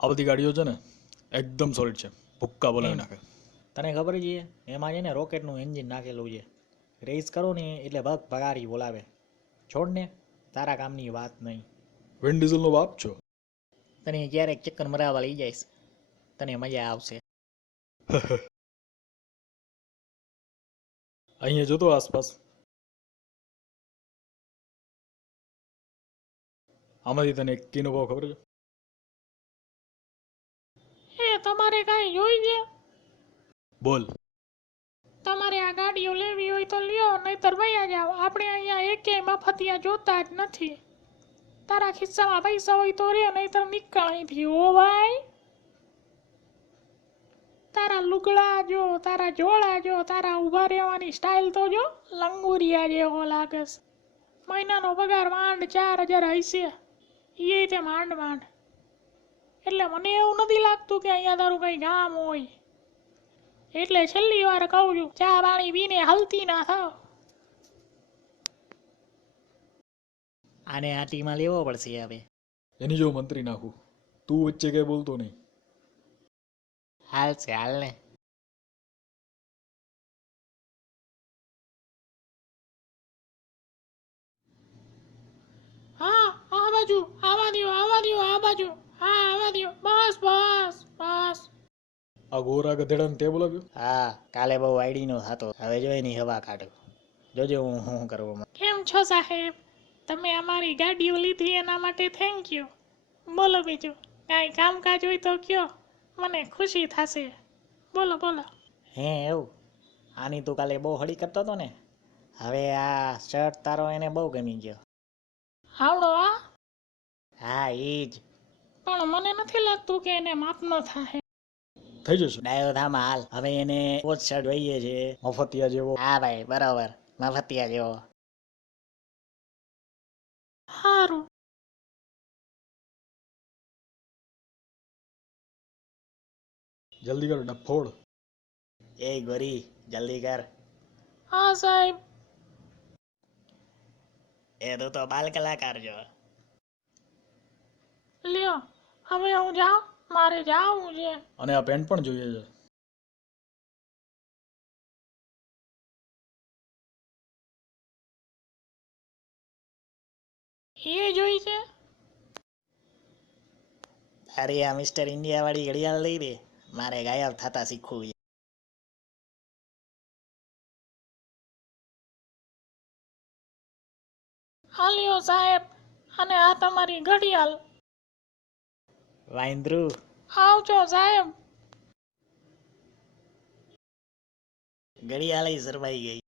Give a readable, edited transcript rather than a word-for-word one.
આ બધી ગાડીઓ છે ને એકદમ સોલિડ છે, ભુક્કા બોલાવી એમ નાખે. તને ખબર છે એમાં છે ને રોકેટનું એન્જિન નાખેલું છે. રેસ કરો ને એટલે ભગ ભગારી બોલાવે. છોડ ને, તારા કામની વાત નહીં. વિન ડીઝલનો બાપ છો. તને ક્યારેક ચક્કર મરાવવા લઈ જઈશ, તને મજા આવશે. અહીંયા જોતો આસપાસ, આમાંથી તને એક કીનો ભાવ ખબર છે? એ તમારે કાંઈ જોઈ છે? બોલ. તમારે આ ગાડીઓ લેવી હોય તો લ્યો, નહીતર વયા જાઓ. આપણે અહીંયા એકેય મફતિયા જોતા જ નથી. તારા ખિસ્સામાં પૈસા હોય તો રે, નહીતર નીકળ અહીંથી. ઓ ભાઈ, તારા લુગડા જો, તારા જોડા જો, તારા ઊભા રહેવાની સ્ટાઇલ તો જો, લંગુરિયા જેવો લાગસ. મહિનાનો પગાર માંડ 4,000 હશે, એ તે માંડ માંડ. એટલે મને એવું નથી લાગતું કે અહીંયા તારું કંઈ કામ હોય. એટલે છેલ્લી વાર કહું છું, ચા પાણી પીને હલતી ના થાવ. આને આ ટીમાં લેવો પડશે હવે. એની જો મંત્રી નાખું, તું વચ્ચે કઈ બોલતો નહીં. હાલ છે હાલ ને. હા, આ બાજુ આવા દ્યો, આવા દ્યો, આ બાજુ. હા, આવા દ્યો. બસ બસ બસ. આ ગોરા ગધેડાને તે બોલાવ્યો. હા, કાલે બહુ આઈડીનો થતો, હવે જો એની હવા કાઢું. જોજો હું શું કરું. કેમ છો સાહેબ? તમે અમારી ગાડીઓ લીધી એના માટે થેન્ક યુ. બોલો બીજું કાંઈ કામકાજ હોય તો કયો, મને ખુશી થશે. બોલો બોલો. હે એવું? આની તું કાલે બહુ હળી કરતો હતો ને, હવે આ શર્ટ તારો એને બહુ ગમી ગયો. આવડો આ? હા ઈ જ. પણ મને નથી લાગતું કે એને માપનો થાય. થઈ જશે. ડાયો થામાં હાલ, હવે એને કોટ શર્ટ જોઈએ છે. મફતિયા જેવો. હા ભાઈ બરાબર, મફતિયા જેવો. સારું. જલ્દી કર ડફોડ. એ ગોરી જલ્દી કર. હા સાહેબ. એ તું તો બાલ કલાકાર જો. લ્યો, હવે હું જાઉં, મારે જાવું છે. અને આ પેન્ટ પણ જોઈએ છે. એ જોઈ છે? અરે આ મિસ્ટર ઇન્ડિયા વાળી ઘડિયાળ લઈ દે, મારે ગાયબ થતા શીખવું છે. હાલ્યો સાહેબ, અને આ તમારી ઘડિયાળ. વાંદરું. આવજો સાહેબ. ઘડિયાળ સરવાઈ ગઈ.